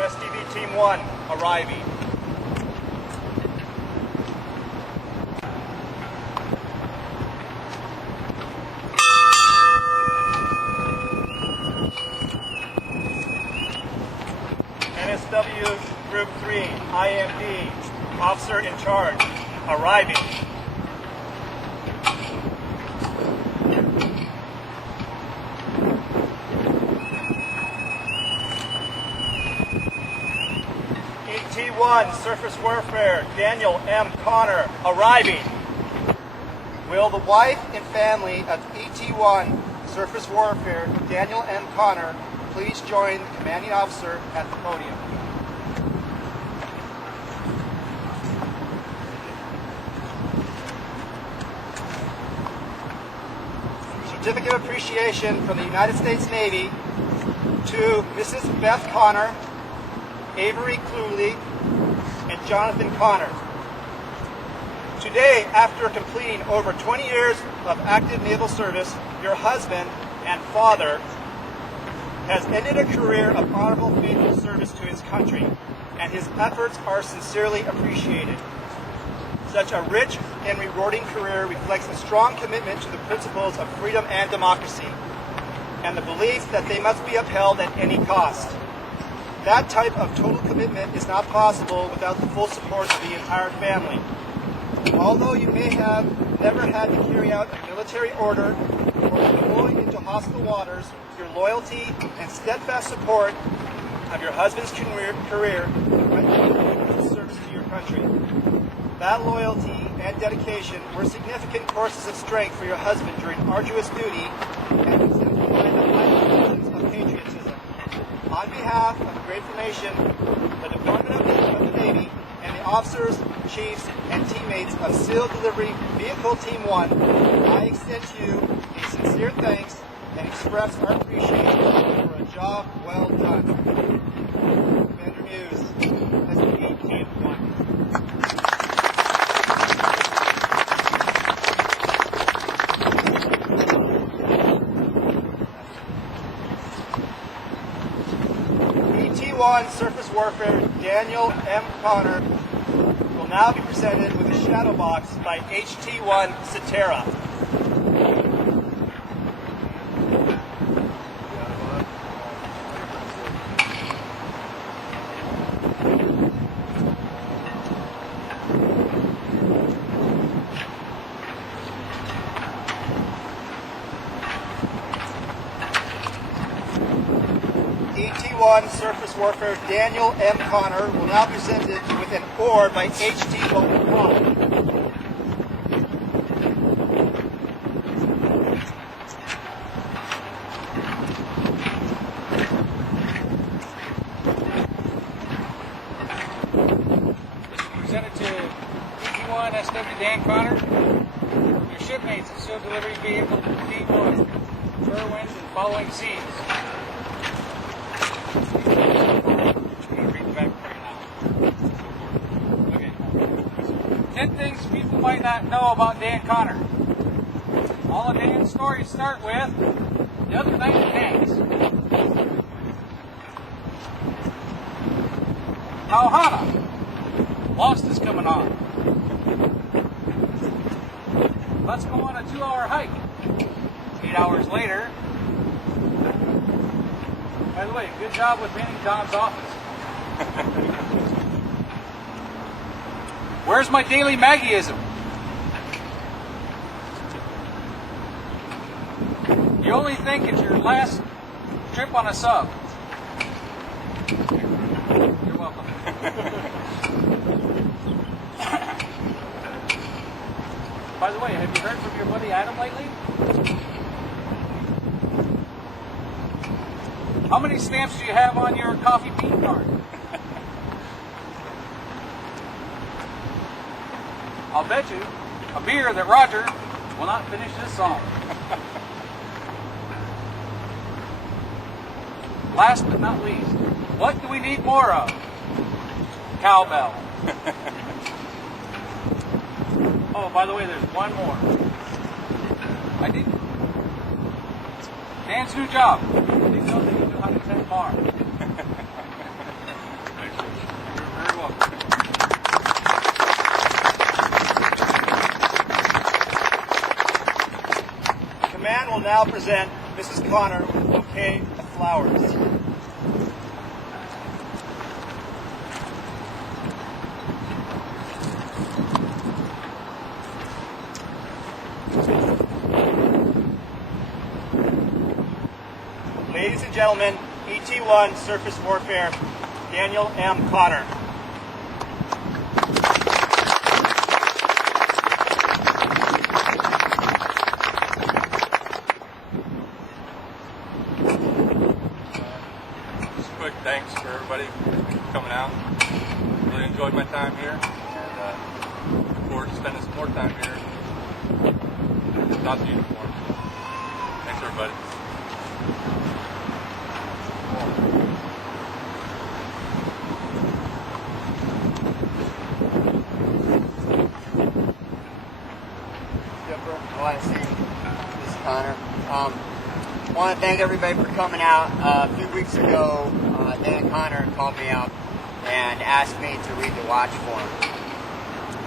SDV Team 1 arriving. NSW Group 3 IMD Officer in Charge arriving. ET1 Surface Warfare Daniel M. Connor arriving. Will the wife and family of ET1 Surface Warfare Daniel M. Connor please join the commanding officer at the podium? Certificate of Appreciation from the United States Navy to Mrs. Beth Connor, Avery Cluley, and Jonathan Connor. Today, after completing over 20 years of active naval service, your husband and father has ended a career of honorable, faithful service to his country, and his efforts are sincerely appreciated. Such a rich and rewarding career reflects a strong commitment to the principles of freedom and democracy, and the belief that they must be upheld at any cost. That type of total commitment is not possible without the full support of the entire family. Although you may have never had to carry out a military order or deploy into hostile waters, your loyalty and steadfast support of your husband's career service to your country. That loyalty and dedication were significant courses of strength for your husband during arduous duty and exemplified the high importance of patriotism. On behalf of the grateful nation, the Department of the Navy, and the officers, chiefs, and teammates of SEAL Delivery Vehicle Team 1, I extend to you a sincere thanks and express our appreciation for a job well done. Commander Muse, SDV Team 1. ET1 Surface Warfare Daniel M. Connor will now be presented with a shadow box by HT1 Cetera. ET1 Surface Warfare Daniel M. Connor will now be presented with an award by HT1 Connor. Presented to ET1 SW Dan Connor, your shipmates at SEAL Delivery Vehicle Team 1, fair winds and following seas. Okay. 10 things people might not know about Dan Connor. All of Dan's stories start with the other night in tanks. Hana lost is coming on. Let's go on a 2-hour hike. 8 hours later. By the way, good job with manning Don's office. Where's my daily Maggieism? You only think it's your last trip on a sub. You're welcome. By the way, have you heard from your buddy Adam lately? How many stamps do you have on your coffee bean card? I'll bet you a beer that Roger will not finish this song. Last but not least, what do we need more of? Cowbell. Oh, by the way, there's one more. I did Dan's new job. They know that you know how to tend bar. now present Mrs. Connor with a bouquet of flowers. Ladies and gentlemen, ET1 Surface Warfare, Daniel M. Connor. Just a quick thanks for everybody for coming out. Really enjoyed my time here, and look forward to spending some more time here without the uniform. Thanks, everybody. I want to see Mrs. Connor. I want to thank everybody for coming out. A few weeks ago, Dan Connor called me up and asked me to read the watch for him.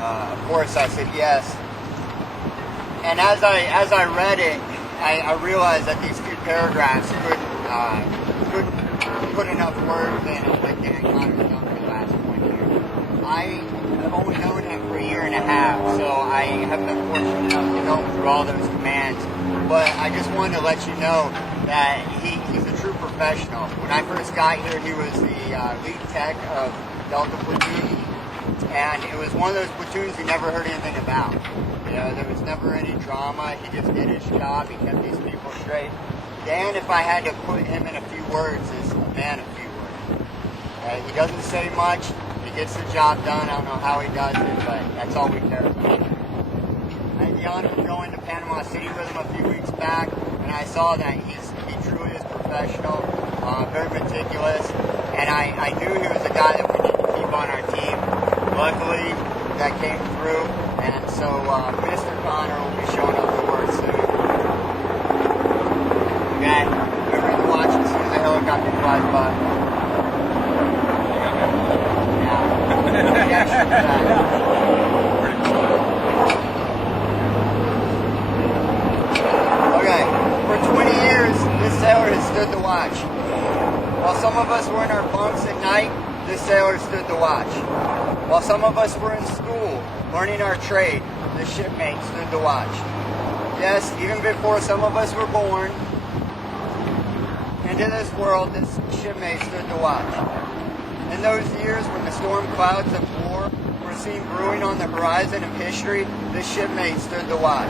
Of course, I said yes. And as I read it, I realized that these few paragraphs couldn't put enough words in it like Dan Connor's done for the last 1 year. I have only known him for a year and a half, so I have been fortunate enough to know him through all those commands. But I just wanted to let you know that he's a true professional. When I first got here, he was the lead tech of Delta Platoon, and it was one of those platoons he never heard anything about. You know, there was never any drama. He just did his job. He kept these people straight. Dan, if I had to put him in a few words, is a man of few words. He doesn't say much. He gets the job done. I don't know how he does it, but that's all we care about. I had the honor of going to Panama City with him a few weeks back, and I saw that he truly is professional, very meticulous, and I knew he was a guy that we need to keep on our team. Luckily, that came through, and so Mr. Connor will be showing up to work soon. Okay, remember to watch as soon as the helicopter flies by. Yeah, sure that. Okay, for 20 years, this sailor has stood the watch. While some of us were in our bunks at night, this sailor stood the watch. While some of us were in school, learning our trade, this shipmate stood the watch. Yes, even before some of us were born into this world, this shipmate stood the watch. In those years when the storm clouds of war were seen brewing on the horizon of history, this shipmate stood the watch.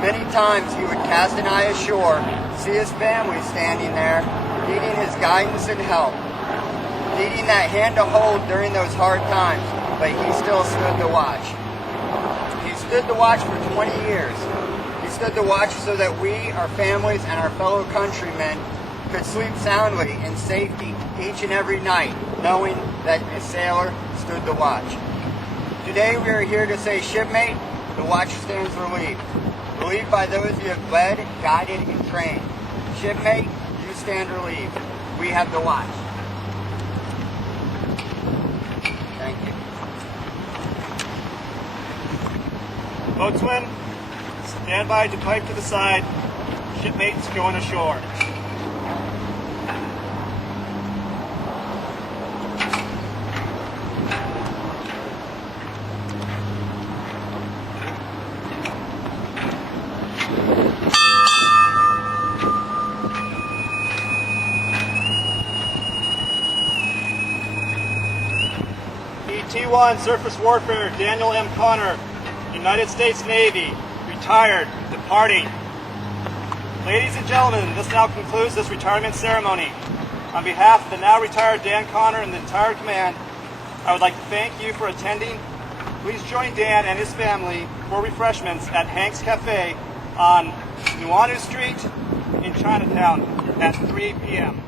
Many times he would cast an eye ashore, see his family standing there, needing his guidance and help, needing that hand to hold during those hard times, but he still stood the watch. He stood the watch for 20 years. He stood the watch so that we, our families, and our fellow countrymen could sleep soundly in safety each and every night, knowing that a sailor stood the watch. Today we are here to say, shipmate, the watch stands relieved. Relieved by those you have led, guided, and trained. Shipmate, you stand relieved. We have the watch. Thank you. Boatswain, stand by to pipe to the side. Shipmates going ashore. ET1 Surface Warfare, Daniel M. Connor, United States Navy, retired, departing. Ladies and gentlemen, this now concludes this retirement ceremony. On behalf of the now retired Dan Connor and the entire command, I would like to thank you for attending. Please join Dan and his family for refreshments at Hank's Cafe on Nuanu Street in Chinatown at 3 p.m.